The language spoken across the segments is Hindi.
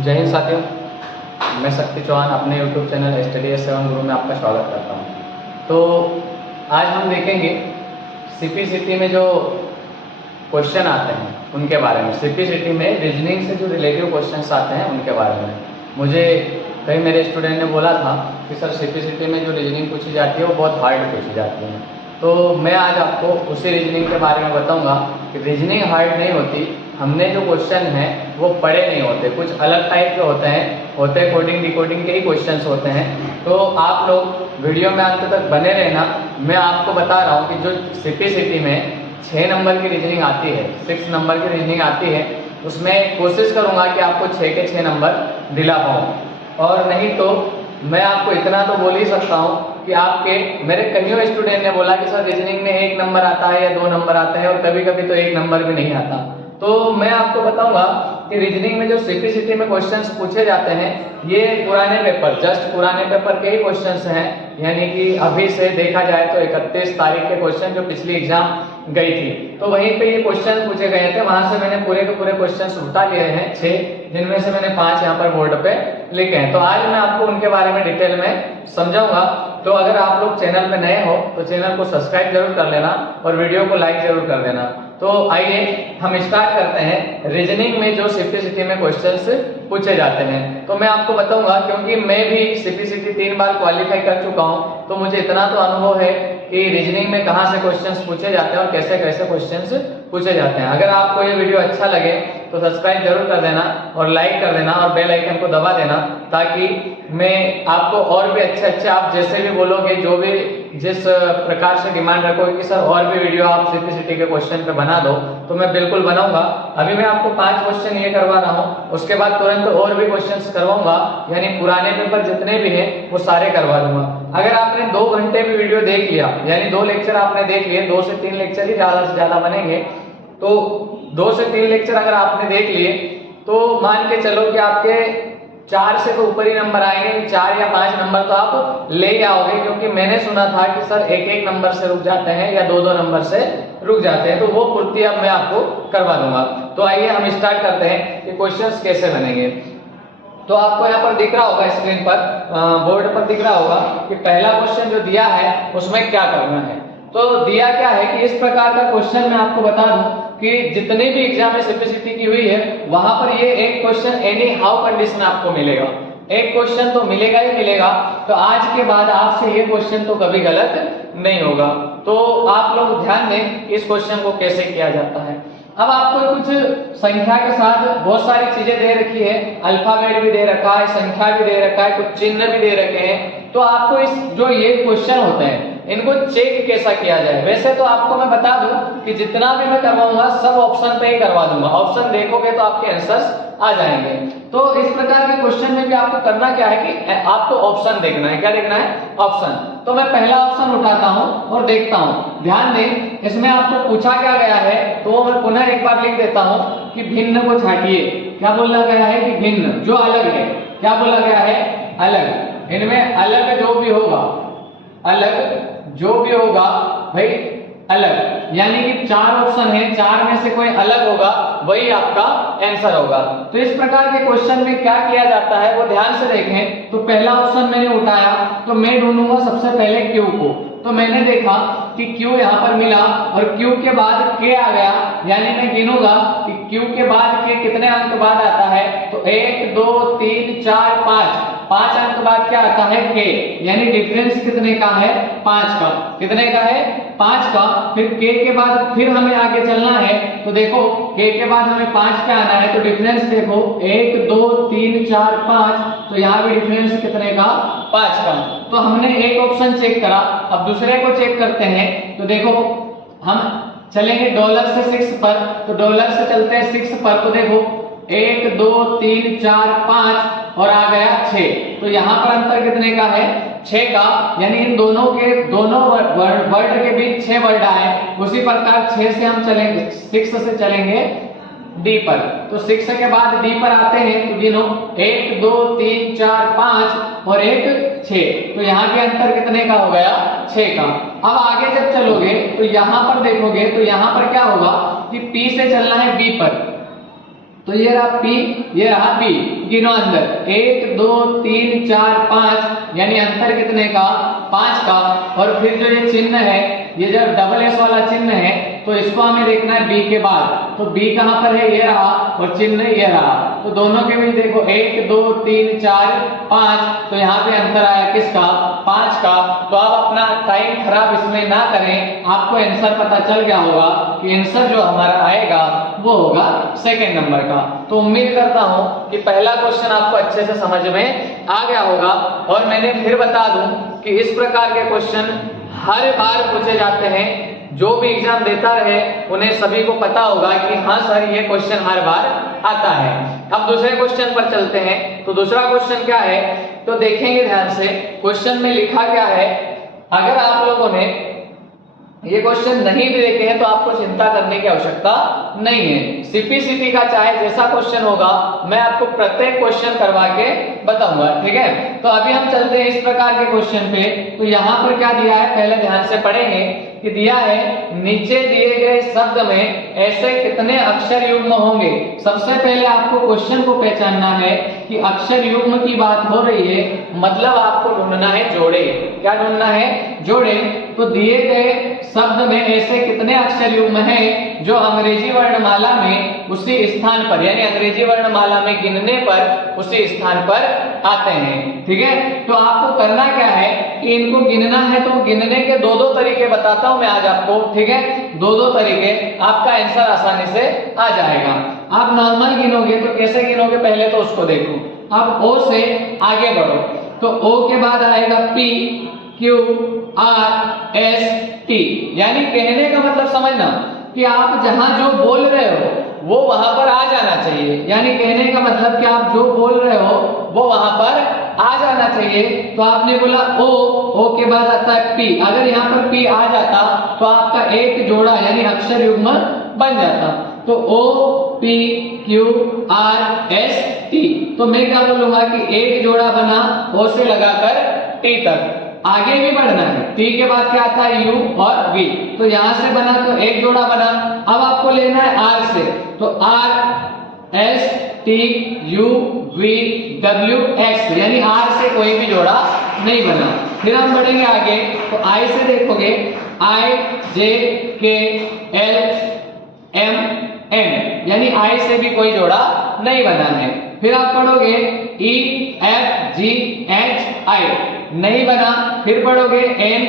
जय हिंद साथियों, मैं शक्ति चौहान अपने YouTube चैनल स्टडी S7 गुरु में आपका स्वागत करता हूं। तो आज हम देखेंगे CPCT में जो क्वेश्चन आते हैं उनके बारे में। CPCT में रीजनिंग से जो रिलेटिव क्वेश्चंस आते हैं उनके बारे में। मुझे कई मेरे स्टूडेंट ने बोला था कि सर CPCT में जो रीजनिंग पूछी जाती है वो बहुत हार्ड पूछी जाती है। तो मैं आज आपको उसी रीजनिंग के बारे में बताऊंगा कि रीजनिंग हार्ड नहीं होती, हमने जो क्वेश्चन हैं वो पढ़े नहीं होते, कुछ अलग टाइप के होते हैं कोडिंग डिकोडिंग के ही क्वेश्चंस होते हैं। तो आप लोग वीडियो में अंत तक बने रहना। मैं आपको बता रहा हूँ कि जो CPCT में 6 नंबर की रीजनिंग आती है, 6 नंबर की रीजनिंग आती है, उसमें कोशिश करूँगा कि आपको 6 के 6 नंबर दिला पाऊँ। और नहीं तो मैं आपको इतना तो बोल ही सकता हूँ कि आपके मेरे कईयों स्टूडेंट ने बोला कि सर रीजनिंग में 1 नंबर आता है या 2 नंबर आते हैं, और कभी कभी तो 1 नंबर भी नहीं आता। तो मैं आपको बताऊंगा कि रीजनिंग में जो CPCT में क्वेश्चंस पूछे जाते हैं ये पुराने पेपर, जस्ट पुराने पेपर के ही क्वेश्चंस हैं। यानी कि अभी से देखा जाए तो 31 तारीख के क्वेश्चन जो पिछली एग्जाम गई थी तो वहीं पे ये क्वेश्चन पूछे गए थे। वहां से मैंने पूरे के पूरे क्वेश्चन उठा लिए हैं 6, जिनमें से मैंने 5 यहाँ पर बोर्ड पे लिखे हैं। तो आज मैं आपको उनके बारे में डिटेल में समझाऊंगा। तो अगर आप लोग चैनल पे नए हो तो चैनल को सब्सक्राइब जरूर कर लेना और वीडियो को लाइक जरूर कर देना। तो आइए हम स्टार्ट करते हैं रीजनिंग में जो CPCT में क्वेश्चंस पूछे जाते हैं। तो मैं आपको बताऊंगा, क्योंकि मैं भी CPCT 3 बार क्वालिफाई कर चुका हूं, तो मुझे इतना तो अनुभव है कि रीजनिंग में कहां से क्वेश्चंस पूछे जाते हैं और कैसे कैसे क्वेश्चंस पूछे जाते हैं। अगर आपको ये वीडियो अच्छा लगे तो सब्सक्राइब जरूर कर देना और लाइक कर देना और बेल आइकन को दबा देना, ताकि मैं आपको और भी अच्छे आप जैसे भी बोलोगे, जो भी जिस प्रकार से डिमांड रखोगे कि सर और भी वीडियो आप CPCT के क्वेश्चन पे बना दो, तो मैं बिल्कुल बनाऊंगा। अभी मैं आपको 5 क्वेश्चन ये करवा रहा हूँ, उसके बाद तुरंत और भी क्वेश्चंस करवाऊंगा, यानी पुराने पेपर जितने भी हैं वो सारे करवा दूंगा। अगर आपने 2 घंटे भी वीडियो देख लिया, यानी 2 लेक्चर आपने देख लिए, 2 से 3 लेक्चर ही ज्यादा से ज्यादा बनेंगे, तो 2 से 3 लेक्चर अगर आपने देख लिए तो मान के चलो कि आपके 4 से तो ऊपर ही नंबर आएंगे, 4 या 5 नंबर तो आप ले ही आओगे। क्योंकि मैंने सुना था कि सर 1-1 नंबर से रुक जाते हैं या 2-2 नंबर से रुक जाते हैं, तो वो पूर्ति अब मैं आपको करवा दूंगा। तो आइए हम स्टार्ट करते हैं कि क्वेश्चंस कैसे बनेंगे। तो आपको यहाँ पर दिख रहा होगा, स्क्रीन पर बोर्ड पर दिख रहा होगा कि पहला क्वेश्चन जो दिया है उसमें क्या करना है। तो दिया क्या है कि इस प्रकार का क्वेश्चन मैं आपको बता दूं कि जितने भी एग्जाम में CPCT की हुई है वहां पर ये एक क्वेश्चन एनी हाउ कंडीशन आपको मिलेगा, एक क्वेश्चन तो मिलेगा ही मिलेगा। तो आज के बाद आपसे ये क्वेश्चन तो कभी गलत नहीं होगा। तो आप लोग ध्यान दें इस क्वेश्चन को कैसे किया जाता है। अब आपको कुछ संख्या के साथ बहुत सारी चीजें दे रखी है, अल्फाबेट भी दे रखा है, संख्या भी दे रखा है, कुछ चिन्ह भी दे रखे हैं। तो आपको इस जो ये क्वेश्चन होते हैं इनको चेक कैसा किया जाए। वैसे तो आपको मैं बता दूं कि जितना भी मैं करवाऊंगा सब ऑप्शन पे ही करवा दूंगा, ऑप्शन देखोगे तो आपके आंसर्स आ जाएंगे। तो इस प्रकार के क्वेश्चन में भी आपको करना क्या है कि आपको ऑप्शन देखना है। क्या देखना है? ऑप्शन। तो मैं पहला ऑप्शन उठाता हूं और देखता हूं। ध्यान दें, इसमें आपको पूछा क्या गया है तो वो मैं पुनः एक बार लिख देता हूं कि भिन्न को छाटिए। क्या बोला गया है कि भिन्न, जो अलग है। क्या बोला गया है? अलग। इनमें अलग जो भी होगा, अलग जो भी होगा भाई अलग, यानी कि 4 ऑप्शन है, 4 में से कोई अलग होगा वही आपका आंसर होगा। तो इस प्रकार के क्वेश्चन में क्या किया जाता है वो ध्यान से देखें। तो पहला ऑप्शन मैंने उठाया तो मैं ढूंढूंगा सबसे पहले Q को। तो मैंने देखा कि Q यहाँ पर मिला और Q के बाद K आ गया, यानी मैं गिनूंगा कि Q के बाद K कितने अंक बाद आता है। तो 1 2 3 4 5 अंक बाद क्या आता है? K, यानी डिफरेंस कितने का है? 5 का। कितने का है? 5 का। फिर K के बाद फिर हमें आगे चलना है। तो देखो K के बाद हमें 5 पे आना है, तो डिफरेंस देखो 1 2 3 4 5, तो यहाँ भी डिफरेंस कितने का? 5 का। तो हमने एक ऑप्शन चेक करा, अब दूसरे को चेक करते हैं। तो देखो हम चलेंगे डॉलर से 6 पर, तो डॉलर से चलते हैं 6 पर। तो देखो 1 2 3 4 5 और आ गया 6। तो यहाँ पर अंतर कितने का है? 6 का, यानी इन दोनों वर्ड के बीच 6 वर्ड आए। उसी प्रकार 6 से हम चलेंगे, 6 से चलेंगे D पर। तो 6 के बाद D पर आते हैं तो गिनो 1 2 3 4 5 और 1 6। तो यहाँ के अंतर कितने का हो गया? 6 का। अब आगे जब चलोगे तो यहाँ पर देखोगे तो यहाँ पर क्या होगा कि P से चलना है B पर। तो ये रहा P, ये रहा B। गिनो अंदर 1 2 3 4 5 यानी अंतर कितने का 5 का। और फिर जो ये चिन्ह है, ये जो डबल एस वाला चिन्ह है, तो इसको हमें देखना है बी के बाद। तो बी कहां पर है, ये रहा, और चिन्ह ये रहा। तो दोनों के बीच देखो 1 2 3 4 5, तो यहाँ पे अंतर आया किसका 5 का। तो आप अपना टाइम खराब इसमें ना करें, आपको आंसर पता चल गया होगा कि आंसर जो हमारा आएगा वो होगा सेकंड नंबर का। तो उम्मीद करता हूं कि पहला क्वेश्चन आपको अच्छे से समझ में आ गया होगा। और मैंने फिर बता दूं कि इस प्रकार के क्वेश्चन हर बार पूछे जाते हैं, जो भी एग्जाम देता रहे उन्हें सभी को पता होगा कि हाँ सर ये क्वेश्चन हर बार आता है। अब दूसरे क्वेश्चन पर चलते हैं। तो दूसरा क्वेश्चन क्या है, तो देखेंगे ध्यान से। क्वेश्चन में लिखा क्या है, अगर आप लोगों ने ये क्वेश्चन नहीं भी देखे हैं तो आपको चिंता करने की आवश्यकता नहीं है। सीपीसीटी का चाहे जैसा क्वेश्चन होगा, मैं आपको प्रत्येक क्वेश्चन करवा के बताऊंगा, ठीक है। तो अभी हम चलते हैं इस प्रकार के क्वेश्चन पे। तो यहाँ पर क्या दिया है, पहले ध्यान से पढ़ेंगे कि दिया है नीचे दिए गए शब्द में ऐसे कितने अक्षर युग्म होंगे। सबसे पहले आपको क्वेश्चन को पहचानना है कि अक्षर युग्म की बात हो रही है, मतलब आपको ढूंढना है जोड़े। क्या ढूंढना है, जोड़े। तो दिए गए शब्द में ऐसे कितने अक्षर युग्म हैं जो अंग्रेजी वर्णमाला में उसी स्थान पर, यानी अंग्रेजी वर्णमाला में गिनने पर उसी स्थान पर आते हैं, ठीक है। तो आपको करना क्या है कि इनको गिनना है, तो गिनने के दो तरीके बताता हूं मैं आज आपको, ठीक है। दो तरीके, आपका आंसर आसानी से आ जाएगा। आप नॉर्मल गिनोगे तो कैसे गिनोगे, पहले तो उसको देखो। अब ओ से आगे बढ़ो, तो ओ के बाद आएगा P Q R S T, यानी कहने का मतलब समझना कि आप जहां जो बोल रहे हो वो वहां पर आ जाना चाहिए। यानी कहने का मतलब कि आप जो बोल रहे हो वो वहां पर आ जाना चाहिए। तो आपने बोला ओ के बाद आता है पी। अगर यहाँ पर पी आ जाता तो आपका एक जोड़ा यानी अक्षर युग्म बन जाता। तो O P Q R S T. तो मैं क्या बोलूंगा कि एक जोड़ा बना ओ से लगाकर टी तक, आगे भी बढ़ना है। टी के बाद क्या आता है, यू और वी। तो यहां से बना तो एक जोड़ा बना। अब आपको लेना है आर से, तो are S T U V W x, यानी आर से कोई भी जोड़ा नहीं बना। फिर हम बढ़ेंगे आगे, तो आई से देखोगे आई जे के एल एम एन, यानी आई से भी कोई जोड़ा नहीं बना है। फिर आप पढ़ोगे ई एफ जी एच आई, नहीं बना। फिर पढ़ोगे एन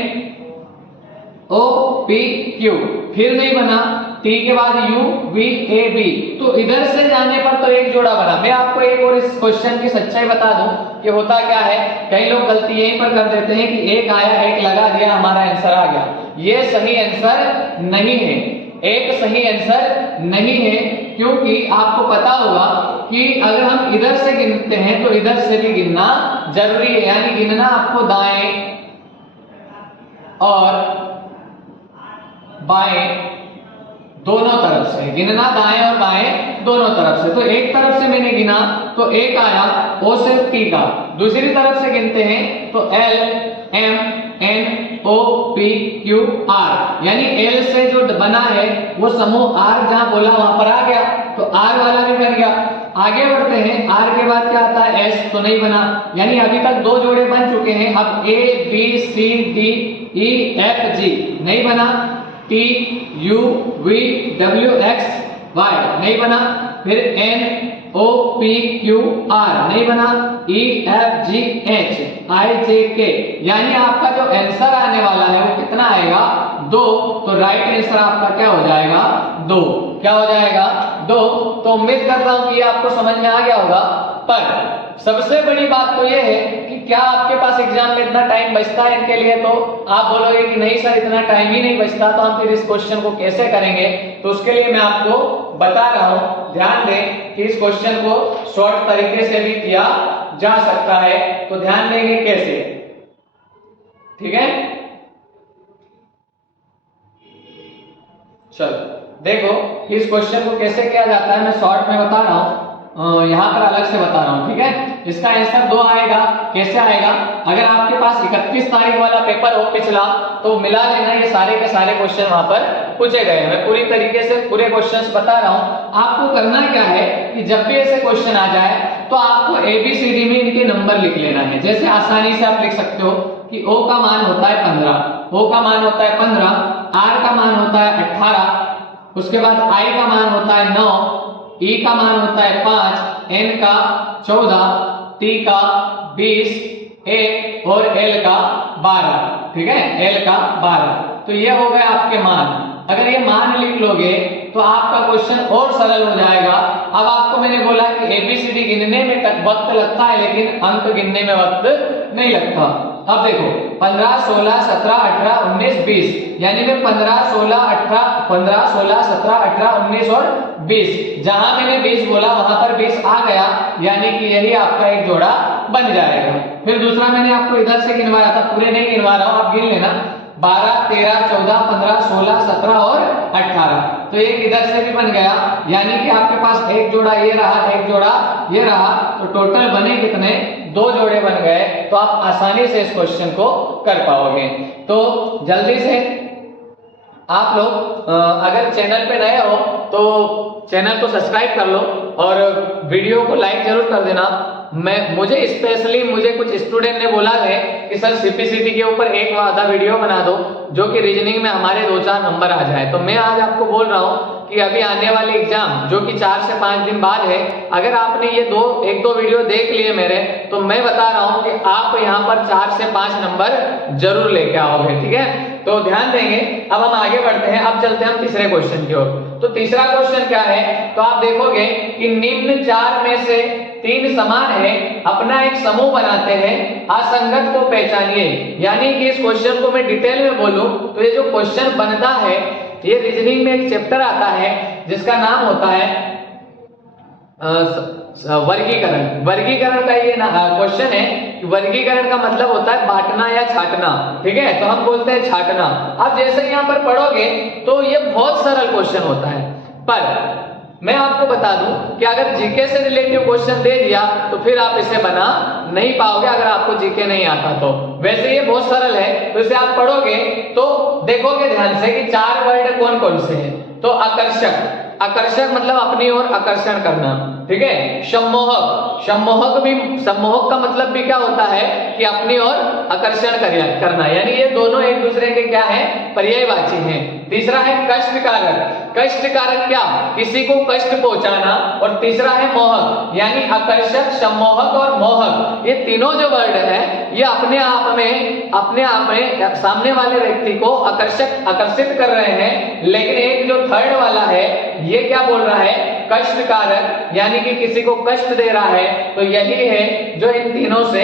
ओ पी क्यू, फिर नहीं बना। टी के बाद यू वी ए बी, तो इधर से जाने पर तो एक जोड़ा बना। मैं आपको एक और इस क्वेश्चन की सच्चाई बता दूं कि होता क्या है, कई लोग गलती यहीं पर कर देते हैं कि एक आया एक लगा दिया हमारा आंसर आ गया। ये सही आंसर नहीं है, एक सही आंसर नहीं है, क्योंकि आपको पता होगा कि अगर हम इधर से गिनते हैं तो इधर से भी गिनना जरूरी है। यानी गिनना आपको दाएं और बाएं दोनों तरफ से, गिनना दाएं और बाएं दोनों तरफ से। तो एक तरफ से मैंने गिना तो एक आया ओ से पी का, दूसरी तरफ से गिनते हैं तो L M N O P Q R, यानी एल से जो बना है वो समूह आर जहां बोला वहां पर आ गया, तो आर वाला भी बन गया। आगे बढ़ते हैं, आर के बाद क्या आता है, एस, तो नहीं बना। यानी अभी तक दो जोड़े बन चुके हैं। अब A B C D E F G नहीं बना। T U V W X Y नहीं बना। फिर N O P Q R नहीं बना। ई एफ जी एच आई जे के, यानी आपका जो आंसर आने वाला है वो कितना आएगा, 2। तो राइट आंसर आपका क्या हो जाएगा, 2। क्या हो जाएगा, 2। तो उम्मीद करता हूं कि ये आपको समझ में आ गया होगा। पर सबसे बड़ी बात तो ये है कि क्या आपके पास एग्जाम में इतना टाइम बचता है इनके लिए। तो आप बोलोगे कि नहीं सर इतना टाइम ही नहीं बचता, तो हम फिर इस क्वेश्चन को कैसे करेंगे। तो उसके लिए मैं आपको बता रहा हूं, ध्यान दें कि इस क्वेश्चन को शॉर्ट तरीके से भी किया जा सकता है। तो ध्यान देंगे कैसे, ठीक है। चलो देखो इस क्वेश्चन को कैसे किया जाता है, मैं शॉर्ट में बता रहा हूं, यहां पर अलग से बता रहा हूं, ठीक है। इसका आंसर 2 आएगा। कैसे आएगा, अगर आपके पास 31 तारीख वाला पेपर हो पिछला, तो मिला लेना, ये सारे के सारे क्वेश्चन वहां पर पूछे गए हैं। मैं पूरी तरीके से पूरे क्वेश्चंस बता रहा हूं। आपको करना क्या है कि जब भी ऐसे क्वेश्चन आ जाए तो आपको ABCD में इनके नंबर लिख लेना है। जैसे आसानी से आप लिख सकते हो कि O का मान होता है 15, O का मान होता है 15, R का मान होता है 18, उसके बाद I का मान होता है 9, E का मान होता है 5, N का 14, T का 20, A और L का 12, ठीक है, L का 12। तो ये हो गए आपके मान। अगर ये मान लिख लोगे तो आपका क्वेश्चन और सरल हो जाएगा। अब आपको मैंने बोला कि ABCD गिनने में तक वक्त लगता है लेकिन अंक गिनने में वक्त नहीं लगता। अब देखो 15, 16, 17, 18, 19, 20, यानी मैं 15, 16, 17, 18, 19 और 20, जहां मैंने 20 बोला वहां पर 20 आ गया, यानी कि यही आपका एक जोड़ा बन जाएगा। फिर दूसरा मैंने आपको इधर से गिनवाया था, पूरे नहीं गिनवा रहा हूं, आप गिन लेना। 12, 13, 14, 15, 16, 17 और 18, तो एक इधर से भी बन गया, यानी कि आपके पास एक जोड़ा ये रहा, एक जोड़ा ये रहा, तो टोटल बने कितने, 2 जोड़े बन गए। तो आप आसानी से इस क्वेश्चन को कर पाओगे। तो जल्दी से आप लोग अगर चैनल पे नए हो तो चैनल को सब्सक्राइब कर लो और वीडियो को लाइक जरूर कर देना। मुझे स्पेशली कुछ स्टूडेंट ने बोला है कि सर CPCT के ऊपर एक आधा वीडियो बना दो जो कि रीजनिंग में हमारे 2-4 नंबर आ जाए। तो मैं आज आपको बोल रहा हूँ कि अभी आने वाले एग्जाम जो कि 4 से 5 दिन बाद है, अगर आपने ये 1-2 वीडियो देख लिए मेरे, तो मैं बता रहा हूँ कि आप यहाँ पर 4 से 5 नंबर जरूर लेके आओगे, ठीक है। तो ध्यान देंगे। अब हम आगे बढ़ते हैं, अब चलते हैं हम तीसरे क्वेश्चन की ओर। तो तीसरा क्वेश्चन क्या है, तो आप देखोगे कि निम्न 4 में से 3 समान है, अपना एक समूह बनाते हैं, असंगत को पहचानिए। यानी कि इस क्वेश्चन को मैं डिटेल में बोलूं तो ये जो क्वेश्चन बनता है, ये रीजनिंग में एक चैप्टर आता है जिसका नाम होता है वर्गीकरण। वर्गीकरण का ये क्वेश्चन है कि वर्गीकरण का मतलब होता है बांटना या छांटना, ठीक है, तो हम बोलते हैं छांटना। अब जैसे यहाँ पर पढ़ोगे तो ये बहुत सरल क्वेश्चन होता है, पर मैं आपको बता दूं कि अगर जीके से रिलेटिव क्वेश्चन दे दिया तो फिर आप इसे बना नहीं पाओगे अगर आपको जीके नहीं आता तो। वैसे ये बहुत सरल है, तो इसे आप पढ़ोगे तो देखोगे ध्यान से कि 4 वर्ड कौन कौन से हैं। तो आकर्षक, आकर्षक मतलब अपनी ओर आकर्षण करना, ठीक है। सम्मोहक, सम्मोहक का मतलब भी क्या होता है कि अपनी ओर आकर्षण करना, यानी ये दोनों एक दूसरे के क्या है, पर्यायवाची हैं। तीसरा है कष्टकारक, कष्टकारक क्या, किसी को कष्ट पहुंचाना। और तीसरा है मोहक, यानी आकर्षक, सम्मोहक और मोहक, ये तीनों जो वर्ड है ये अपने आप में सामने वाले व्यक्ति को आकर्षित कर रहे हैं। लेकिन एक जो थर्ड वाला है ये क्या बोल रहा है, कष्टकारक, यानी कि किसी को कष्ट दे रहा है। तो यही है जो इन तीनों से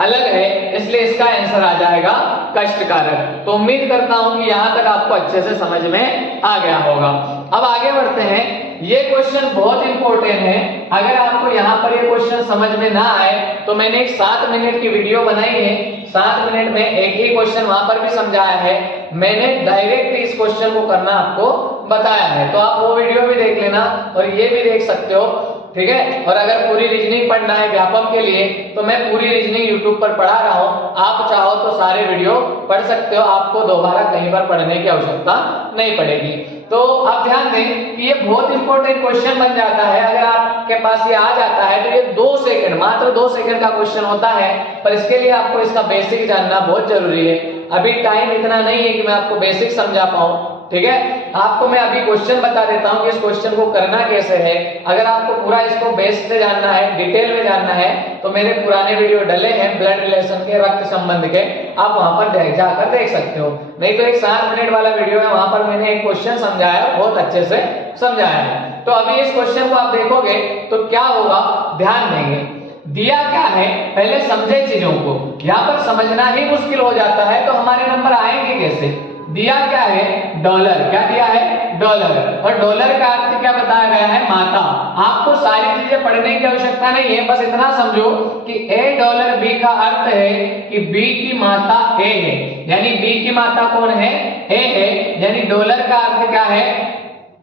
अलग है, इसलिए इसका आंसर आ जाएगा कष्टकारक। तो उम्मीद करता हूं कि यहां तक आपको अच्छे से समझ में आ गया होगा। अब आगे बढ़ते हैं। ये क्वेश्चन बहुत इंपॉर्टेंट है, अगर आपको यहाँ पर ये क्वेश्चन समझ में ना आए तो मैंने एक 7 मिनट की वीडियो बनाई है, 7 मिनट में एक ही क्वेश्चन वहां पर भी समझाया है, मैंने डायरेक्ट इस क्वेश्चन को करना आपको बताया है। तो आप वो वीडियो भी देख लेना और ये भी देख सकते हो, ठीक है। और अगर पूरी रीजनिंग पढ़ना है व्यापक के लिए तो मैं पूरी रीजनिंग यूट्यूब पर पढ़ा रहा हूँ, आप चाहो तो सारे वीडियो पढ़ सकते हो, आपको दोबारा कहीं पर पढ़ने की आवश्यकता नहीं पड़ेगी। तो आप ध्यान दें कि ये बहुत इंपॉर्टेंट क्वेश्चन बन जाता है। अगर आपके पास ये आ जाता है तो ये 2 सेकंड, मात्र 2 सेकंड का क्वेश्चन होता है, पर इसके लिए आपको इसका बेसिक जानना बहुत जरूरी है। अभी टाइम इतना नहीं है कि मैं आपको बेसिक समझा पाऊं, ठीक है। आपको मैं अभी क्वेश्चन बता देता हूं कि इस क्वेश्चन को करना कैसे है। अगर आपको पूरा इसको बेस से जानना है, डिटेल में जानना है, तो मेरे पुराने वीडियो डले हैं ब्लड रिलेशन के, रक्त संबंध के, आप वहां पर जाकर देख सकते हो। नहीं तो एक 7 मिनट वाला वीडियो है, वहां पर मैंने एक क्वेश्चन समझाया, बहुत अच्छे से समझाया है। तो अभी इस क्वेश्चन को आप देखोगे तो क्या होगा, ध्यान देंगे। दिया क्या है, पहले समझे चीजों को, यहाँ पर समझना ही मुश्किल हो जाता है तो हमारे नंबर आएंगे कैसे। दिया क्या है, डॉलर, क्या दिया है, डॉलर, और डॉलर का अर्थ क्या बताया गया है, माता। आपको सारी चीजें पढ़ने की आवश्यकता नहीं है, बस इतना समझो कि $1 का अर्थ है कि B की माता A है, यानी B की माता कौन है, A है, यानी डॉलर का अर्थ क्या है,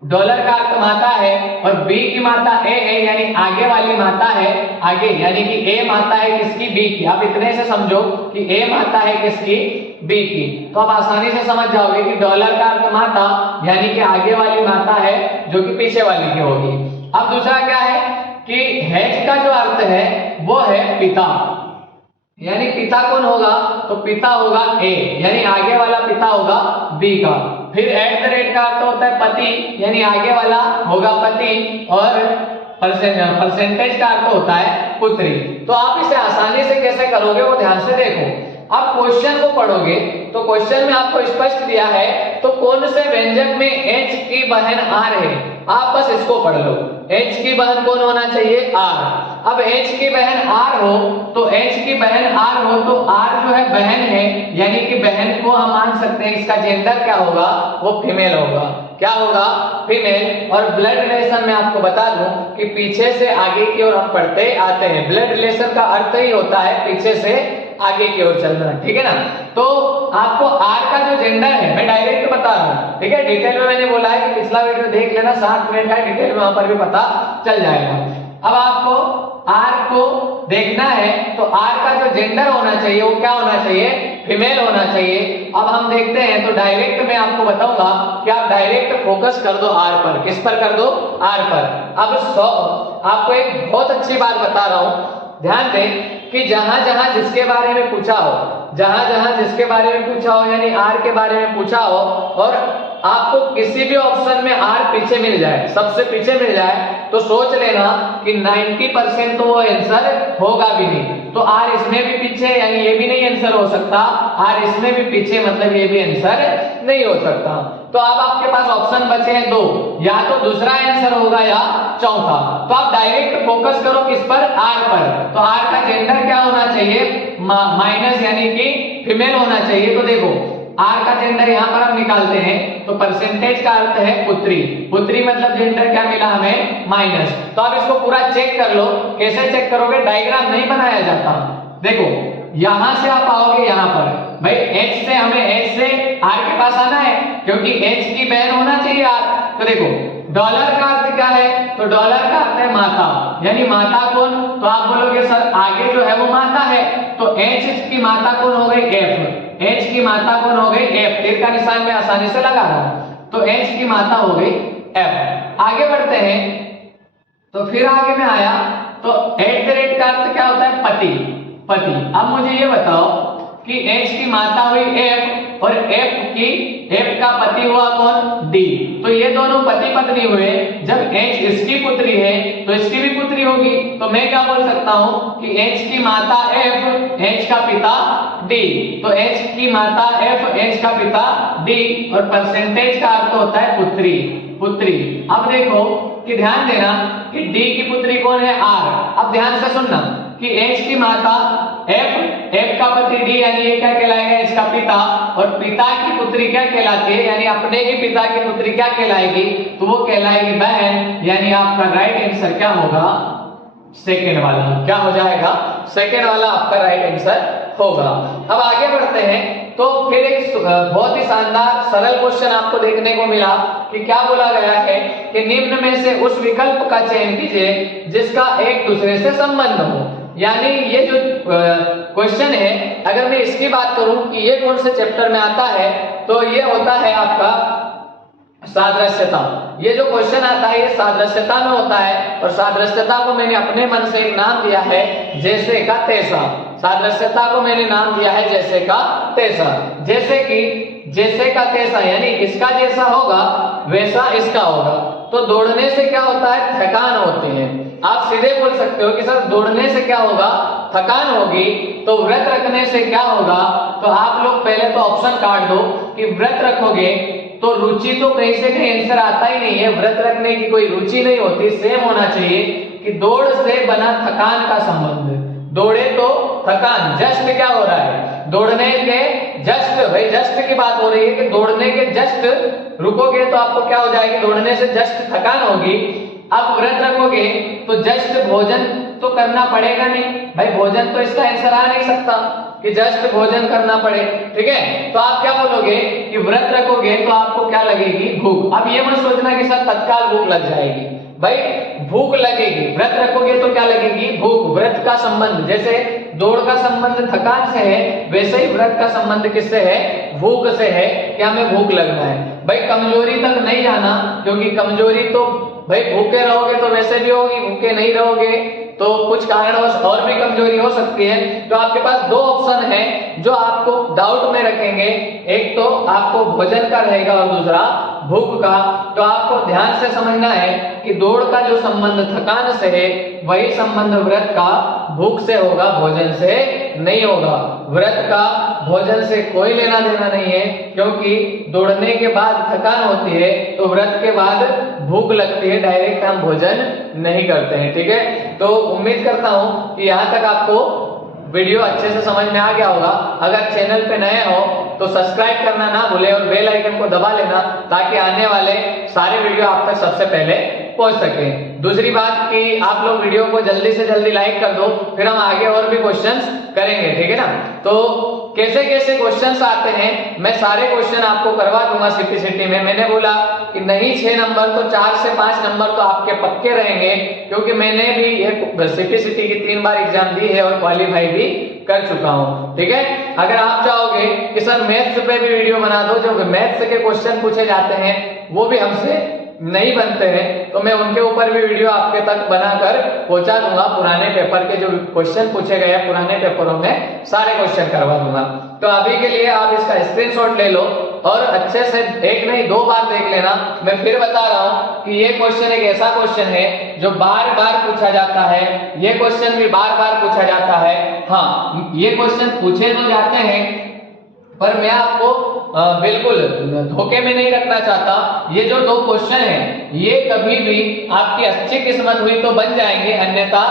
डॉलर का अर्थ माता है, और B की माता A है, यानी आगे वाली माता है, आगे, यानी कि A माता है किसकी, B की। आप इतने से समझो कि A माता है किसकी, B की। तो आप आसानी से समझ जाओगे कि डॉलर का अर्थ माता, यानी कि आगे वाली माता है जो कि पीछे वाली की होगी। अब दूसरा क्या है, कि हैज का जो अर्थ है वो है पिता, यानी पिता कौन होगा, तो पिता होगा ए, यानी आगे वाला पिता होगा बी का। फिर एट द रेट का अर्थ होता है पति, यानी आगे वाला होगा पति, और परसेंटेज का अर्थ होता है पुत्री। तो आप इसे आसानी से कैसे करोगे वो ध्यान से देखो। आप क्वेश्चन को पढ़ोगे तो क्वेश्चन में आपको स्पष्ट दिया है, तो कौन से व्यंजक में एच की बहन आर है, आप बस इसको पढ़ लो। एच की बहन कौन होना चाहिए, आर। अब एच की बहन आर हो तो एच की बहन आर हो तो आर जो है बहन है, यानी कि बहन को हम मान सकते हैं इसका जेंडर क्या होगा, वो फीमेल होगा। क्या होगा, फीमेल। और ब्लड रिलेशन में आपको बता दूं कि पीछे से आगे की ओर हम पढ़ते आते हैं, ब्लड रिलेशन का अर्थ ही होता है पीछे से आगे की ओर चलना, ठीक है ना। तो आपको आर का जो जेंडर है मैं डायरेक्ट बता रहा हूं, ठीक है। डिटेल में मैंने बोला है कि पिछला वीडियो देख लेना, 7 मिनट का डिटेल में वहां पर भी पता चल जाएगा। अब आपको आर को देखना है तो आर का जो जेंडर होना चाहिए वो क्या होना चाहिए, फीमेल होना चाहिए। अब हम देखते हैं तो डायरेक्ट मैं आपको बताऊंगा कि आप डायरेक्ट फोकस कर दो आर पर। किस पर कर दो, आर पर। अब आपको एक बहुत अच्छी बात बता रहा हूं, ध्यान दें कि जहां जहां जिसके बारे में पूछा हो, जहां जहां जिसके बारे में पूछा हो, यानी आर के बारे में पूछा हो और आपको किसी भी ऑप्शन में आर पीछे मिल जाए, सबसे पीछे मिल जाए, तो सोच लेना कि 90% तो वो आंसर होगा भी नहीं। तो आर इसमें भी पीछे, यानी ये भी नहीं आंसर हो सकता, आर इसमें भी पीछे, मतलब ये भी आंसर नहीं हो सकता। तो अब आपके पास ऑप्शन बचे हैं 2, या तो दूसरा आंसर होगा या चौथा। तो आप डायरेक्ट फोकस करो किस पर, आर पर। तो आर का जेंडर क्या होना चाहिए, माइनस, यानी कि फीमेल होना चाहिए। तो देखो आर का जेंडर यहां पर हम निकालते हैं तो परसेंटेज का अर्थ है पुत्री, पुत्री मतलब जेंडर क्या मिला हमें, माइनस। तो आप इसको पूरा चेक कर लो। कैसे चेक करोगे, डायग्राम नहीं बनाया जाता। देखो यहां से आप आओगे यहां पर, भाई एच से हमें एच से आर के पास आना है क्योंकि एच की बहन होना चाहिए आर। तो देखो डॉलर का अर्थ क्या है, तो डॉलर का अर्थ है माता, यानी माता कौन, तो आप बोलोगे सर आगे जो है वो माता है, तो एच की माता कौन हो गई, एफ। एच की माता कौन हो गई, एफ। तीर का निशान मैं आसानी से लगा रहा हूं, तो एच की माता हो गई एफ। आगे बढ़ते हैं तो फिर आगे में आया तो एट द रेट का अर्थ क्या होता है, पति, पति। अब मुझे ये बताओ कि एच की माता हुई एफ और एफ का पति हुआ कौन, डी। तो ये दोनों पति पत्नी हुए। जब एच इसकी पुत्री है तो इसकी भी पुत्री होगी। तो मैं क्या बोल सकता हूं कि एच की माता एफ, एच का पिता डी। तो एच की माता एफ, एच का पिता डी, और परसेंटेज का अर्थ होता है पुत्री, पुत्री। अब देखो कि ध्यान देना कि डी की पुत्री कौन है, आर। अब ध्यान से सुनना कि एच की माता एफ, एफ का पति डी, यानी ये क्या कहलाएगा, इसका पिता, और पिता की पुत्री क्या कहलाती है, यानी अपने ही पिता की पुत्री क्या कहलाएगी, तो वो कहलाएगी बहन। यानी आपका राइट आंसर क्या होगा, सेकंड वाला। क्या हो जाएगा, सेकंड वाला आपका राइट आंसर होगा। अब आगे बढ़ते हैं तो फिर एक बहुत ही शानदार सरल क्वेश्चन आपको देखने को मिला कि क्या बोला गया है कि निम्न में से उस विकल्प का चयन कीजिए जिसका एक दूसरे से संबंध हो। यानी ये जो क्वेश्चन है, अगर मैं इसकी बात करूं कि ये कौन से चैप्टर में आता है, तो ये होता है आपका सादृश्यता। ये जो क्वेश्चन आता है ये सादृश्यता में होता है, और सादृश्यता को मैंने अपने मन से एक नाम दिया है, जैसे का तैसा। सादृश्यता को मैंने नाम दिया है जैसे का तैसा। जैसे कि जैसे का तैसा, यानी इसका जैसा होगा वैसा इसका होगा। तो दौड़ने से क्या होता है, थकान होती है। आप सीधे बोल सकते हो कि सर दौड़ने से क्या होगा, थकान होगी। तो व्रत रखने से क्या होगा, तो आप लोग पहले तो ऑप्शन काट दो कि व्रत रखोगे तो रुचि तो कहीं से कहीं आंसर आता ही नहीं है, व्रत रखने की कोई रुचि नहीं होती। सेम होना चाहिए कि दौड़ से बना थकान का संबंध, दौड़े तो थकान, जस्ट क्या हो रहा है, दौड़ने के जस्ट, भाई जस्ट की बात हो रही है कि दौड़ने के जस्ट रुकोगे तो आपको क्या हो जाएगी, दौड़ने से जस्ट थकान होगी। अब व्रत रखोगे तो जस्ट भोजन तो करना पड़ेगा नहीं, भाई भोजन तो इसका आंसर आ नहीं सकता कि जस्ट भोजन करना पड़े, ठीक है। तो आप क्या बोलोगे कि व्रत रखोगे तो आपको क्या लगेगी, भूख। अब ये मत सोचना कि सर तत्काल भूख लग जाएगी, भाई भूख लगेगी। व्रत रखोगे तो क्या लगेगी, भूख। व्रत का संबंध, जैसे दौड़ का संबंध थकान से है, वैसे ही व्रत का संबंध किससे है, भूख से है, कि हमें भूख लगना है। भाई कमजोरी तक नहीं जाना, क्योंकि कमजोरी तो भाई भूखे रहोगे तो वैसे भी होगी, भूखे नहीं रहोगे तो कुछ कारणवश और भी कमजोरी हो सकती है। तो आपके पास दो ऑप्शन है जो आपको डाउट में रखेंगे, एक तो आपको भोजन का रहेगा और दूसरा भूख का। तो आपको ध्यान से समझना है कि दौड़ का जो संबंध थकान से है वही संबंध व्रत का भूख से होगा, भोजन से नहीं होगा। व्रत का भोजन से कोई लेना देना नहीं है, क्योंकि दौड़ने के बाद थकान होती है तो व्रत के बाद भूख लगती है, डायरेक्ट हम भोजन नहीं करते हैं। ठीक है, तो उम्मीद करता हूं कि यहाँ तक आपको वीडियो अच्छे से समझ में आ गया होगा। अगर चैनल पे नए हो तो सब्सक्राइब करना ना भूले और बेल आइकन को दबा लेना, ताकि आने वाले सारे वीडियो आप तक सबसे पहले पहुंच सके। दूसरी बात कि आप लोग वीडियो को जल्दी से जल्दी लाइक कर दो, फिर हम आगे और भी क्वेश्चंस करेंगे। ठीक है ना, तो कैसे कैसे क्वेश्चंस आते हैं मैं सारे क्वेश्चन आपको करवा दूंगा सीपीसीटी में। मैंने बोला कि नहीं 6 नंबर तो 4 से 5 नंबर तो आपके पक्के रहेंगे, क्योंकि मैंने भी ये सीपीसीटी की 3 बार एग्जाम दी है और क्वालिफाई भी कर चुका हूं। ठीक है, अगर आप चाहोगे कि सर मैथ्स पे भी वीडियो बना दो, जो मैथ्स के क्वेश्चन पूछे जाते हैं वो भी हमसे नहीं बनते हैं, तो मैं उनके ऊपर भी वीडियो आपके तक बनाकर पहुंचा दूंगा। पुराने पेपर के जो क्वेश्चन पूछे गए हैं पुराने पेपरों में सारे क्वेश्चन करवा दूंगा। तो अभी के लिए आप इसका स्क्रीनशॉट ले लो और अच्छे से एक नहीं 2 बार देख लेना। मैं फिर बता रहा हूं कि ये क्वेश्चन एक ऐसा क्वेश्चन है जो बार बार पूछा जाता है, ये क्वेश्चन भी बार बार पूछा जाता है। हाँ, ये क्वेश्चन पूछे तो जाते हैं, पर मैं आपको बिल्कुल धोखे में नहीं रखना चाहता। ये जो 2 क्वेश्चन हैं ये कभी भी आपकी अच्छी किस्मत हुई तो बन जाएंगे, अन्यथा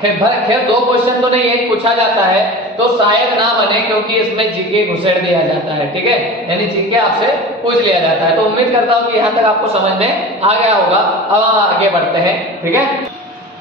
खैर 2 क्वेश्चन तो नहीं, एक पूछा जाता है तो शायद ना बने, क्योंकि इसमें जीके घुसेड़ दिया जाता है। ठीक है, यानी जीके आपसे पूछ लिया जाता है। तो उम्मीद करता हूँ कि यहाँ तक आपको समझ में आ गया होगा। अब हम आगे बढ़ते हैं। ठीक है,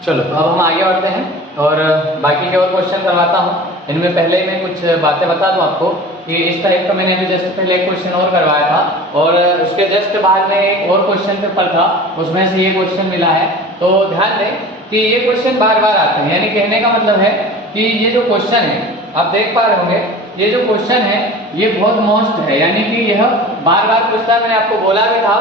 चलो अब हम आगे बढ़ते हैं और बाकी के और क्वेश्चन करवाता हूँ। इनमें पहले मैं कुछ बातें बता दूं आपको कि इस टाइप का मैंने अभी जस्ट पहले एक क्वेश्चन और करवाया था और उसके जस्ट बाद में एक और क्वेश्चन पेपर था, उसमें से ये क्वेश्चन मिला है। तो ध्यान दें कि ये क्वेश्चन बार बार आते हैं, यानी कहने का मतलब है कि ये जो क्वेश्चन है आप देख पा रहे होंगे, ये जो क्वेश्चन है ये बहुत मोस्ट है, यानी कि यह बार बार पूछता है। मैंने आपको बोला भी था।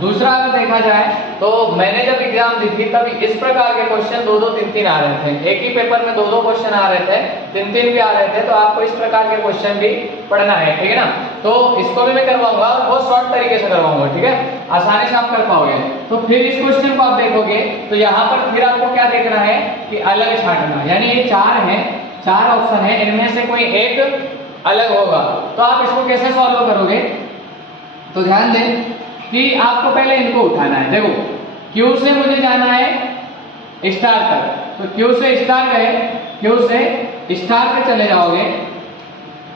दूसरा अगर देखा जाए तो मैंने जब एग्जाम दी थी तब इस प्रकार के क्वेश्चन 2-2, 3-3 आ रहे थे। एक ही पेपर में 2-2 क्वेश्चन आ रहे थे, 3-3 भी आ रहे थे। तो आपको इस प्रकार के क्वेश्चन भी पढ़ना है। ठीक है ना, तो इसको भी मैं करवाऊंगा और बहुत शॉर्ट तरीके से करवाऊंगा। ठीक है, आसानी से आप कर पाओगे। तो फिर इस क्वेश्चन को आप देखोगे तो यहाँ पर फिर आपको क्या देखना है कि अलग छांटना, यानी ये 4 है, 4 ऑप्शन है, इनमें से कोई एक अलग होगा। तो आप इसको कैसे सॉल्व करोगे, तो ध्यान दें कि आपको पहले इनको उठाना है। देखो Q से मुझे जाना है स्टार तक, तो Q से स्टार गए, Q से स्टार पे चले जाओगे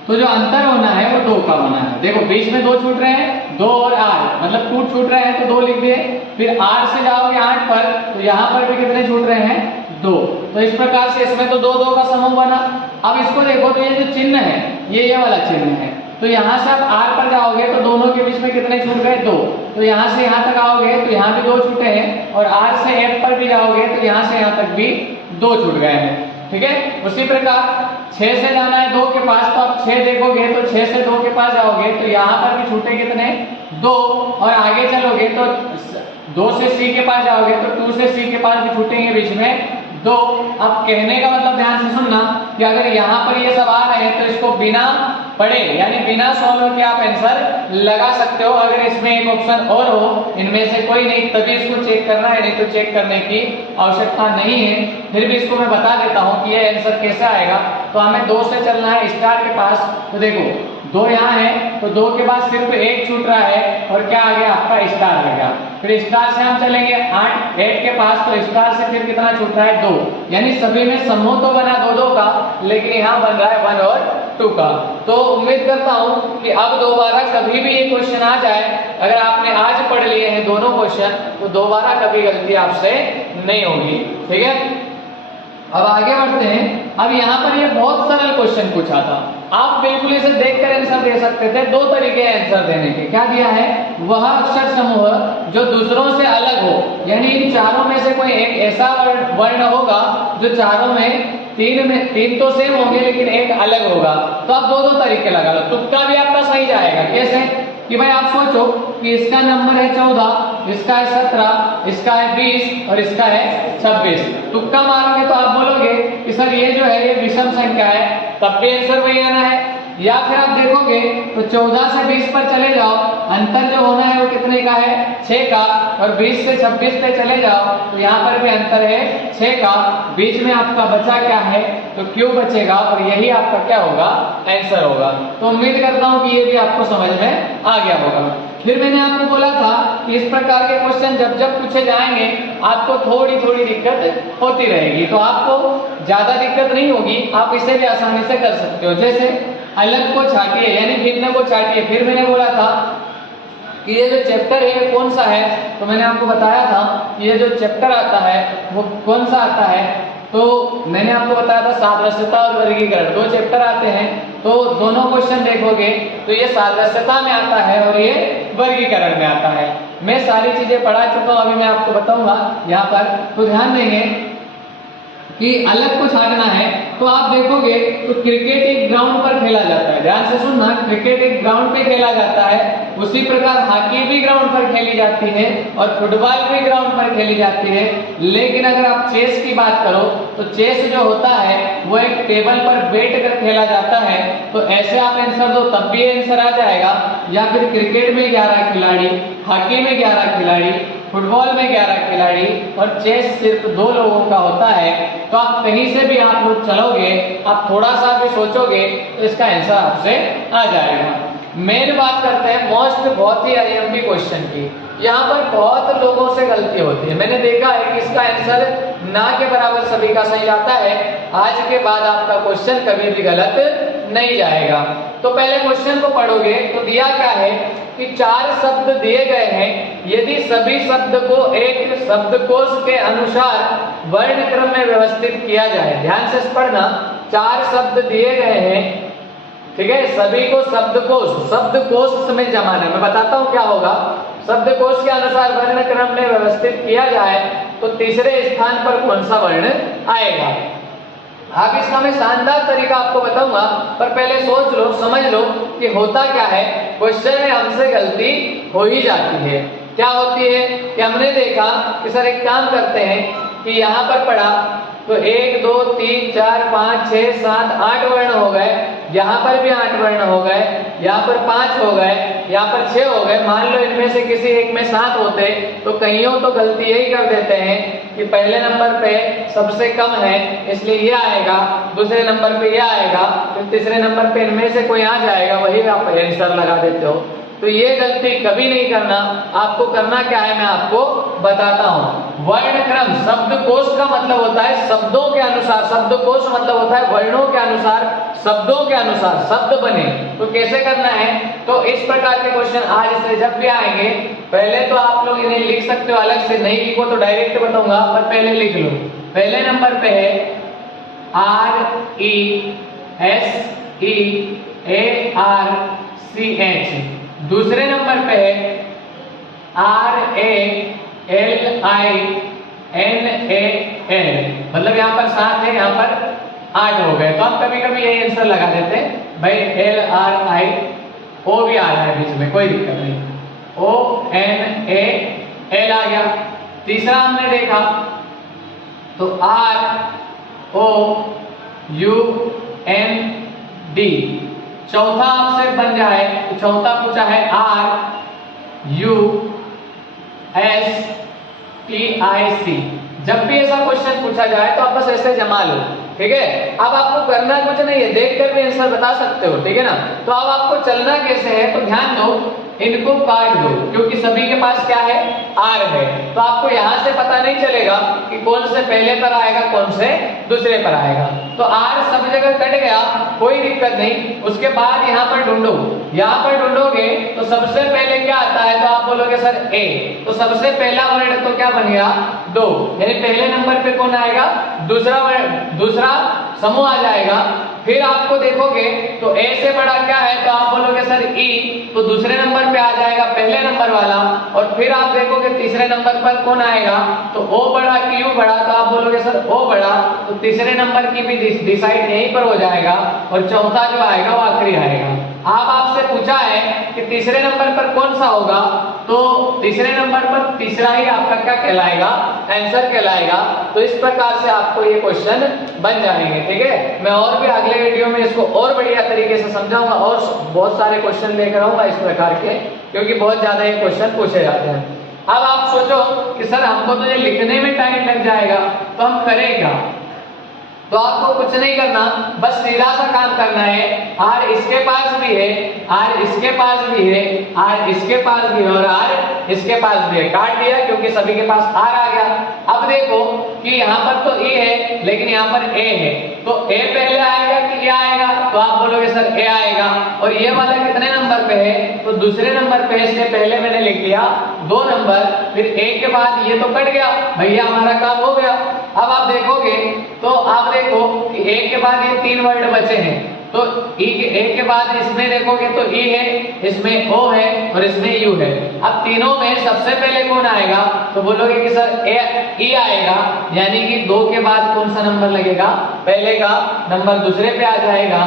तो जो अंतर होना है वो 2 का होना है। देखो बीच में 2 छूट रहे हैं, 2 और 8 मतलब 2 छूट रहे हैं तो 2 लिख दिए। फिर 8 से जाओगे 8 पर, तो यहाँ पर भी कितने छूट रहे हैं, 2। तो इस प्रकार से इसमें तो 2-2 का समूह बना। अब इसको देखो तो ये जो चिन्ह है ये वाला चिन्ह है, तो यहाँ से आप R पर जाओगे तो दोनों के बीच में कितने छूट गए, 2। तो यहाँ से यहाँ तक आओगे तो यहाँ भी 2 छूटे हैं, और R से F पर भी जाओगे तो यहाँ से यहाँ तक भी 2 छूट गए हैं। ठीक है, उसी प्रकार 6 से जाना है 2 के पास, तो आप 6 देखोगे तो 6 से 2 के पास जाओगे तो यहाँ पर भी छूटे कितने, 2। और आगे चलोगे तो 2 से C के पास जाओगे तो 2 से C के पास भी छूटेंगे बीच में 2। अब कहने का मतलब ध्यान से सुनना कि अगर यहाँ पर ये सब आ रहे हैं तो इसको बिना पढ़े यानी बिना सॉल्व के आप आंसर लगा सकते हो। अगर इसमें एक ऑप्शन और हो, इनमें से कोई नहीं, तभी इसको चेक करना है, नहीं तो चेक करने की आवश्यकता नहीं है। फिर भी इसको मैं बता देता हूँ कि ये आंसर कैसे आएगा। तो हमें 2 से चलना है स्टार के पास, तो देखो 2 यहाँ है तो 2 के बाद सिर्फ 1 छूट रहा है और क्या आ गया आपका स्टार आ गया। फिर स्टार से हम चलेंगे 8 के पास, तो स्टार से फिर कितना छूट रहा है, 2। यानी सभी में समूह तो बना 2-2 का, लेकिन यहाँ बन रहा है 1 और 2 का। तो उम्मीद करता हूँ कि अब दोबारा कभी भी ये क्वेश्चन आ जाए, अगर आपने आज पढ़ लिए हैं दोनों क्वेश्चन, तो दोबारा कभी गलती आपसे नहीं होगी। ठीक है, अब आगे बढ़ते हैं। अब यहाँ पर ये बहुत सरल क्वेश्चन पूछा था, आप बिल्कुल इसे देखकर आंसर दे सकते थे। 2 तरीके हैं आंसर देने के। क्या दिया है, वह अक्षर समूह जो दूसरों से अलग हो, यानी इन चारों में से कोई एक ऐसा वर्ण होगा जो चारों में 3 तो सेम होंगे लेकिन एक अलग होगा। तो आप 2 तरीके लगा लो, तुक्का भी आपका सही जाएगा। कैसे कि भाई आप सोचो कि इसका नंबर है 14, इसका है 17, इसका है 20 और इसका है 26। तुक्का मारोगे तो आप बोलोगे कि सर ये जो है ये विषम संख्या है, तब भी आंसर वही आना है। या फिर आप देखोगे तो 14 से 20 पर चले जाओ, अंतर जो होना है वो कितने का है, 6 का, और 20 से 26 पे चले जाओ तो यहाँ पर भी अंतर है 6 का, बीच में आपका बचा क्या है, तो क्यू बचेगा और यही आपका क्या होगा, आंसर होगा। तो उम्मीद करता हूँ कि ये भी आपको समझ में आ गया होगा। फिर मैंने आपको बोला था कि इस प्रकार के क्वेश्चन जब जब पूछे जाएंगे आपको थोड़ी थोड़ी दिक्कत होती रहेगी, तो आपको ज्यादा दिक्कत नहीं होगी, आप इसे भी आसानी से कर सकते हो। जैसे अलग को छाटिए यानी भिन्न को छाटिए। फिर मैंने बोला था कि ये जो चैप्टर है कौन सा है, तो मैंने आपको बताया था कि ये जो चैप्टर आता है वो कौन सा आता है, तो मैंने आपको बताया था सादृश्यता और वर्गीकरण, 2 चैप्टर आते हैं। तो दोनों क्वेश्चन देखोगे तो ये सादृश्यता में आता है और ये वर्गीकरण में आता है। मैं सारी चीजें पढ़ा चुका हूँ, अभी मैं आपको बताऊंगा यहाँ पर, तो ध्यान देंगे कि अलग को छाटना है। तो आप देखोगे तो क्रिकेट एक ग्राउंड पर खेला जाता है, ध्यान से सुनना, क्रिकेट एक ग्राउंड पे खेला जाता है, उसी प्रकार हॉकी भी ग्राउंड पर खेली जाती है और फुटबॉल भी ग्राउंड पर खेली जाती है। लेकिन अगर आप चेस की बात करो तो चेस जो होता है वो एक टेबल पर बैठ कर खेला जाता है। तो ऐसे आप आंसर दो तब भी आंसर आ जाएगा। या फिर क्रिकेट में 11 खिलाड़ी, हॉकी में 11 खिलाड़ी, फुटबॉल में 11 खिलाड़ी और चेस सिर्फ 2 लोगों का होता है। तो आप कहीं से भी आप लोग चलोगे, आप थोड़ा सा भी सोचोगे तो इसका आंसर आपसे आ जाएगा। मेन बात करते हैं मोस्ट बहुत ही आईएमपी क्वेश्चन की। यहाँ पर बहुत लोगों से गलती होती है, मैंने देखा है कि इसका आंसर ना के बराबर सभी का सही आता है। आज के बाद आपका क्वेश्चन कभी भी गलत नहीं जाएगा। तो पहले क्वेश्चन को पढ़ोगे तो दिया क्या है कि 4 शब्द दिए गए हैं, यदि सभी शब्द को एक शब्दकोश के अनुसार वर्ण क्रम में व्यवस्थित किया जाए। ध्यान से पढ़ना, 4 शब्द दिए गए हैं, ठीक है, सभी को शब्दकोश में जमाना, मैं बताता हूं क्या होगा। शब्दकोश के अनुसार वर्ण क्रम में व्यवस्थित किया जाए तो तीसरे स्थान पर कौन सा वर्ण आएगा। अब इसका मैं शानदार तरीका आपको बताऊंगा, पर पहले सोच लो, समझ लो कि होता क्या है। क्वेश्चन में हमसे गलती हो ही जाती है। क्या होती है कि हमने देखा कि सर एक काम करते हैं कि यहाँ पर पढ़ा तो 1 2 3 4 5 6 7 8 वर्ण हो गए, यहाँ पर भी 8 वर्ण हो गए, यहाँ पर 5 हो गए, यहाँ पर 6 हो गए। मान लो इनमें से किसी एक में 7 होते तो कईयों तो गलती यही कर देते हैं कि पहले नंबर पे सबसे कम है इसलिए ये आएगा, दूसरे नंबर पे ये आएगा, फिर तीसरे नंबर पे इनमें से कोई आ जाएगा, वही आप आंसर लगा देते हो। तो ये गलती कभी नहीं करना। आपको करना क्या है मैं आपको बताता हूँ। वर्ण क्रम, शब्दकोश का मतलब होता है शब्दों के अनुसार, शब्दकोश मतलब होता है वर्णों के अनुसार, शब्दों के अनुसार शब्द बने। तो कैसे करना है, तो इस प्रकार के क्वेश्चन आज से जब भी आएंगे, पहले तो आप लोग इन्हें लिख सकते हो, अलग से नहीं लिखो तो डायरेक्ट बताऊंगा, पर पहले लिख लो। पहले नंबर पे है RESEARCH, दूसरे नंबर पे है RALINAL, मतलब यहाँ पर 7 है, यहाँ पर 8 हो गए। तो आप कभी कभी यही आंसर लगा देते हैं भाई, LRI, O भी आ रहा है बीच में, कोई दिक्कत नहीं, ONAL आ गया। तीसरा हमने देखा तो ROUND। चौथा आपसे बन जाए तो चौथा पूछा है RUSTIC। जब भी ऐसा क्वेश्चन पूछा जाए तो आप बस ऐसे जमा लो, ठीक है। अब आपको करना कुछ नहीं है, देखकर भी आंसर बता सकते हो, ठीक है ना। तो अब आपको चलना कैसे है, तो ध्यान दो, इनको काट दो क्योंकि सभी के पास क्या है, R है। तो आपको यहाँ से पता नहीं चलेगा कि कौन से पहले पर आएगा कौन से दूसरे पर आएगा। तो R सब जगह कट गया, कोई दिक्कत नहीं। उसके बाद यहाँ पर ढूंढो, यहाँ पर ढूंढोगे तो सबसे पहले क्या आता है, तो आप बोलोगे सर A। तो सबसे पहला वर्ण तो क्या बन गया, 2, यानी पहले नंबर पे कौन आएगा, दूसरा समूह आ जाएगा। फिर आपको देखोगे तो A से बड़ा क्या है, तो आप बोलोगे सर E, तो दूसरे नंबर पे आ जाएगा पहले नंबर वाला। और फिर आप देखोगे तीसरे नंबर पर कौन आएगा, तो O बड़ा कि U बड़ा, तो आप बोलोगे सर O बड़ा, तो तीसरे नंबर की भी डिसाइड यहीं पर हो जाएगा। और चौथा जो आएगा वो आखिरी आएगा। अब आपसे पूछा है कि तीसरे नंबर पर कौन सा होगा, तो तीसरे नंबर पर तीसरा ही आपका क्या कहलाएगा, आंसर कहलाएगा। तो इस प्रकार से आपको ये क्वेश्चन बन जाएंगे, ठीक है। मैं और भी अगले वीडियो में इसको और बढ़िया तरीके से समझाऊंगा और बहुत सारे क्वेश्चन लेकर आऊंगा इस प्रकार के, क्योंकि बहुत ज्यादा ये क्वेश्चन पूछे जाते हैं। अब आप सोचो कि सर हमको तो ये लिखने में टाइम लग जाएगा, तो हम करें क्या? तो आपको कुछ नहीं करना, बस सीधा सा काम करना है। आर इसके पास भी है, आर इसके पास भी है, आर इसके पास भी है और आर इसके पास भी है। काट दिया क्योंकि सभी के पास आर आ गया। अब देखो कि यहाँ पर तो ए है लेकिन यहाँ पर ए है, तो ए पहले आएगा कि ए आएगा? तो आप बोलोगे सर ए आएगा। और ये वाला कितने नंबर पे है? तो दूसरे नंबर पे है, इसलिए पहले मैंने लिख लिया 2 नंबर, फिर ए के बाद ये तो कट गया, भैया हमारा काम हो गया। अब आप देखोगे तो आप देखो कि ए के बाद ये 3 वर्ड बचे हैं, तो ए के बाद इसमें देखोगे तो ई है, इसमें ओ है और इसमें यू है। अब तीनों में सबसे पहले कौन आएगा? तो बोलोगे कि सर ई आएगा, यानी कि 2 के बाद कौन सा नंबर लगेगा? पहले का नंबर दूसरे पे आ जाएगा।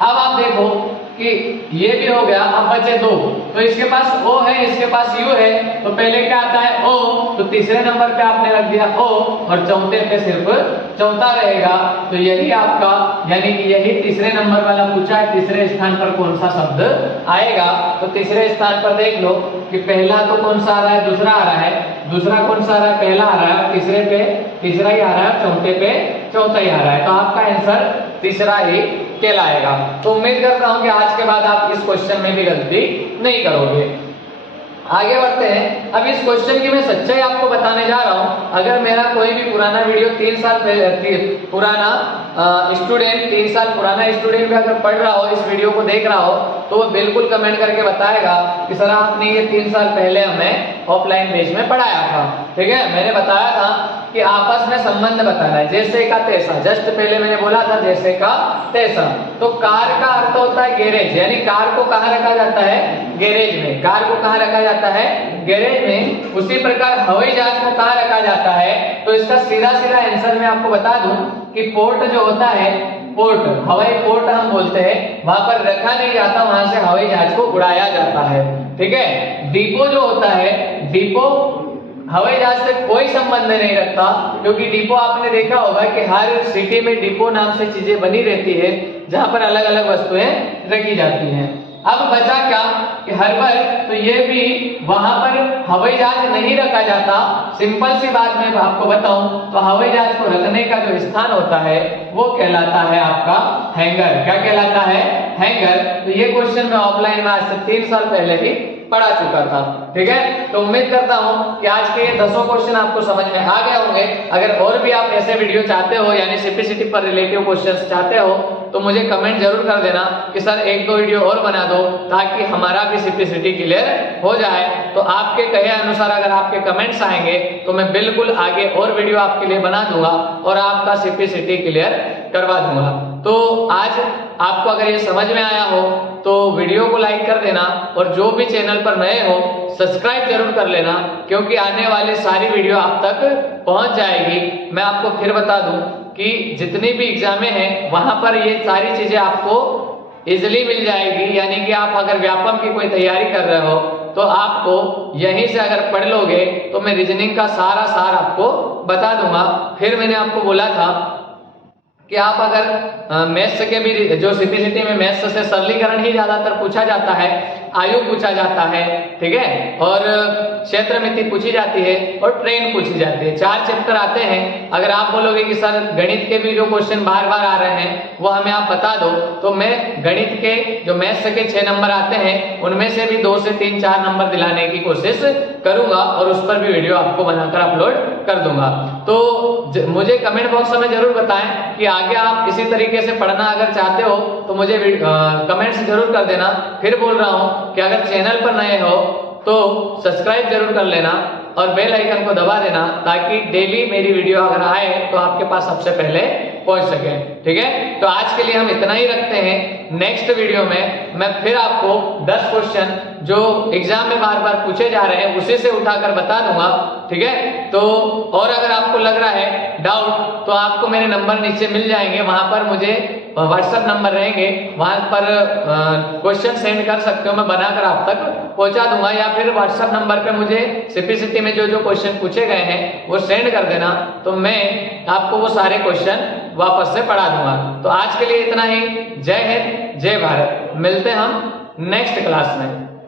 अब आप देखो कि ये भी हो गया, अब बचे 2, तो इसके पास ओ है, इसके पास यू है, तो पहले क्या आता है? ओ, तो तीसरे नंबर पे आपने रख दिया ओ और चौथे पे सिर्फ चौथा रहेगा। तो यही आपका, यानी कि यही तीसरे नंबर वाला पूछा है, तीसरे स्थान पर कौन सा शब्द आएगा? तो तीसरे स्थान पर देख लो कि पहला तो कौन सा आ रहा है? दूसरा आ रहा है, दूसरा कौन सा आ रहा है? पहला आ रहा है, तीसरे पे तीसरा ही आ रहा है, चौथे पे चौथा ही आ रहा है। तो आपका आंसर तीसरा ही कहलाएगा। तो उम्मीद करता हूं कि आज के बाद आप इस क्वेश्चन में भी गलती नहीं करोगे। आगे बढ़ते हैं। अब इस क्वेश्चन की मैं सच्चाई आपको बताने जा रहा हूं। अगर मेरा कोई भी पुराना वीडियो 3 साल पहले पुराना स्टूडेंट 3 साल पुराना स्टूडेंट भी अगर पढ़ रहा हो, इस वीडियो को देख रहा हो, तो वो बिल्कुल कमेंट करके बताएगा कि सर आपने ये 3 साल पहले हमें ऑफलाइन बेस में पढ़ाया था, ठीक है। मैंने बताया था कि आपस में संबंध बताना है, जैसे का तैसा। जस्ट पहले मैंने बोला था जैसे का तैसा। तो कार का अर्थ होता है गैरेज, यानी कार को कहाँ रखा जाता है? गैरेज में। कार को कहाँ रखा जाता है? गैरेज में। उसी प्रकार हवाई जहाज को कहाँ रखा जाता है? तो इसका सीधा सीधा आंसर मैं आपको बता दूं कि पोर्ट जो होता है, पोर्ट, हवाई पोर्ट हम बोलते हैं, वहां पर रखा नहीं जाता, वहां से हवाई जहाज को उड़ाया जाता है, ठीक है। डिपो जो होता है, डिपो हवाई जहाज से कोई संबंध नहीं रखता, क्योंकि डिपो आपने देखा होगा कि हर सिटी में डिपो नाम से चीजें बनी रहती है, जहां पर अलग अलग वस्तुएं रखी जाती हैं। अब बचा क्या कि हर्बर, तो ये भी वहां पर हवाई जहाज नहीं रखा जाता। सिंपल सी बात मैं आपको बताऊं तो हवाई जहाज को रखने का जो स्थान होता है वो कहलाता है आपका हैंगर। क्या कहलाता है? हैंगर। तो ये क्वेश्चन मैं ऑफलाइन में आज से 3 साल पहले ही पढ़ा चुका था, ठीक है। तो उम्मीद करता हूं कि आज के ये 10 क्वेश्चन आपको समझ में आ गए होंगे। अगर और भी आप ऐसे वीडियो चाहते हो, यानी सीपीसीटी पर रिलेटिव क्वेश्चंस चाहते हो, तो मुझे कमेंट जरूर कर देना कि सर 1-2 वीडियो और बना दो, ताकि हमारा भी सीपीसीटी क्लियर हो जाए। तो आपके कहे अनुसार अगर आपके कमेंट्स आएंगे तो मैं बिल्कुल आगे और वीडियो आपके लिए बना दूंगा और आपका सीपीसीटी क्लियर करवा दूंगा। तो आज आपको अगर ये समझ में आया हो तो वीडियो को लाइक कर देना, और जो भी चैनल पर नए हो सब्सक्राइब जरूर कर लेना, क्योंकि आने वाले सारी वीडियो आप तक पहुंच जाएगी। मैं आपको फिर बता दूं कि जितनी भी एग्जामें हैं वहां पर ये सारी चीजें आपको इजिली मिल जाएगी। यानी कि आप अगर व्यापम की कोई तैयारी कर रहे हो तो आपको यहीं से अगर पढ़ लोगे तो मैं रीजनिंग का सारा सार आपको बता दूंगा। फिर मैंने आपको बोला था कि आप अगर मैथ्स के भी, जो सीपीसीटी में मैथ्स से सरलीकरण ही ज्यादातर पूछा जाता है, आयु पूछा जाता है, ठीक है, और क्षेत्र मिति पूछी जाती है और ट्रेन पूछी जाती है। 4 चैप्टर आते हैं। अगर आप बोलोगे कि सर गणित के भी जो क्वेश्चन बार बार आ रहे हैं वो हमें आप बता दो, तो मैं गणित के जो मैथ्स के 6 नंबर आते हैं उनमें से भी 2 से 3-4 नंबर दिलाने की कोशिश करूंगा और उस पर भी वीडियो आपको बनाकर अपलोड कर दूंगा। तो मुझे कमेंट बॉक्स में जरूर बताएं कि आगे आप इसी तरीके से पढ़ना अगर चाहते हो तो मुझे कमेंट्स जरूर कर देना। फिर बोल रहा हूं कि अगर चैनल पर नए हो तो सब्सक्राइब जरूर कर लेना और बेल आइकन को दबा देना, ताकि डेली मेरी वीडियो अगर आए तो आपके पास सबसे पहले पहुंच सके, ठीक है। तो आज के लिए हम इतना ही रखते हैं। नेक्स्ट वीडियो में मैं फिर आपको 10 क्वेश्चन जो एग्जाम में बार बार पूछे जा रहे हैं उसी से उठाकर बता दूंगा, ठीक है। तो और अगर आपको लग रहा है डाउट तो आपको मेरे नंबर नीचे मिल जाएंगे, वहां पर मुझे व्हाट्सएप नंबर रहेंगे, वहां पर क्वेश्चन सेंड कर सकते हो, मैं बनाकर आप तक पहुंचा दूंगा। या फिर व्हाट्सएप नंबर पे मुझे सीपीसीटी में जो जो क्वेश्चन पूछे गए हैं वो सेंड कर देना, तो मैं आपको वो सारे क्वेश्चन वापस से पढ़ा दूंगा। तो आज के लिए इतना ही। जय हिंद, जय भारत। मिलते हैं हम नेक्स्ट क्लास में।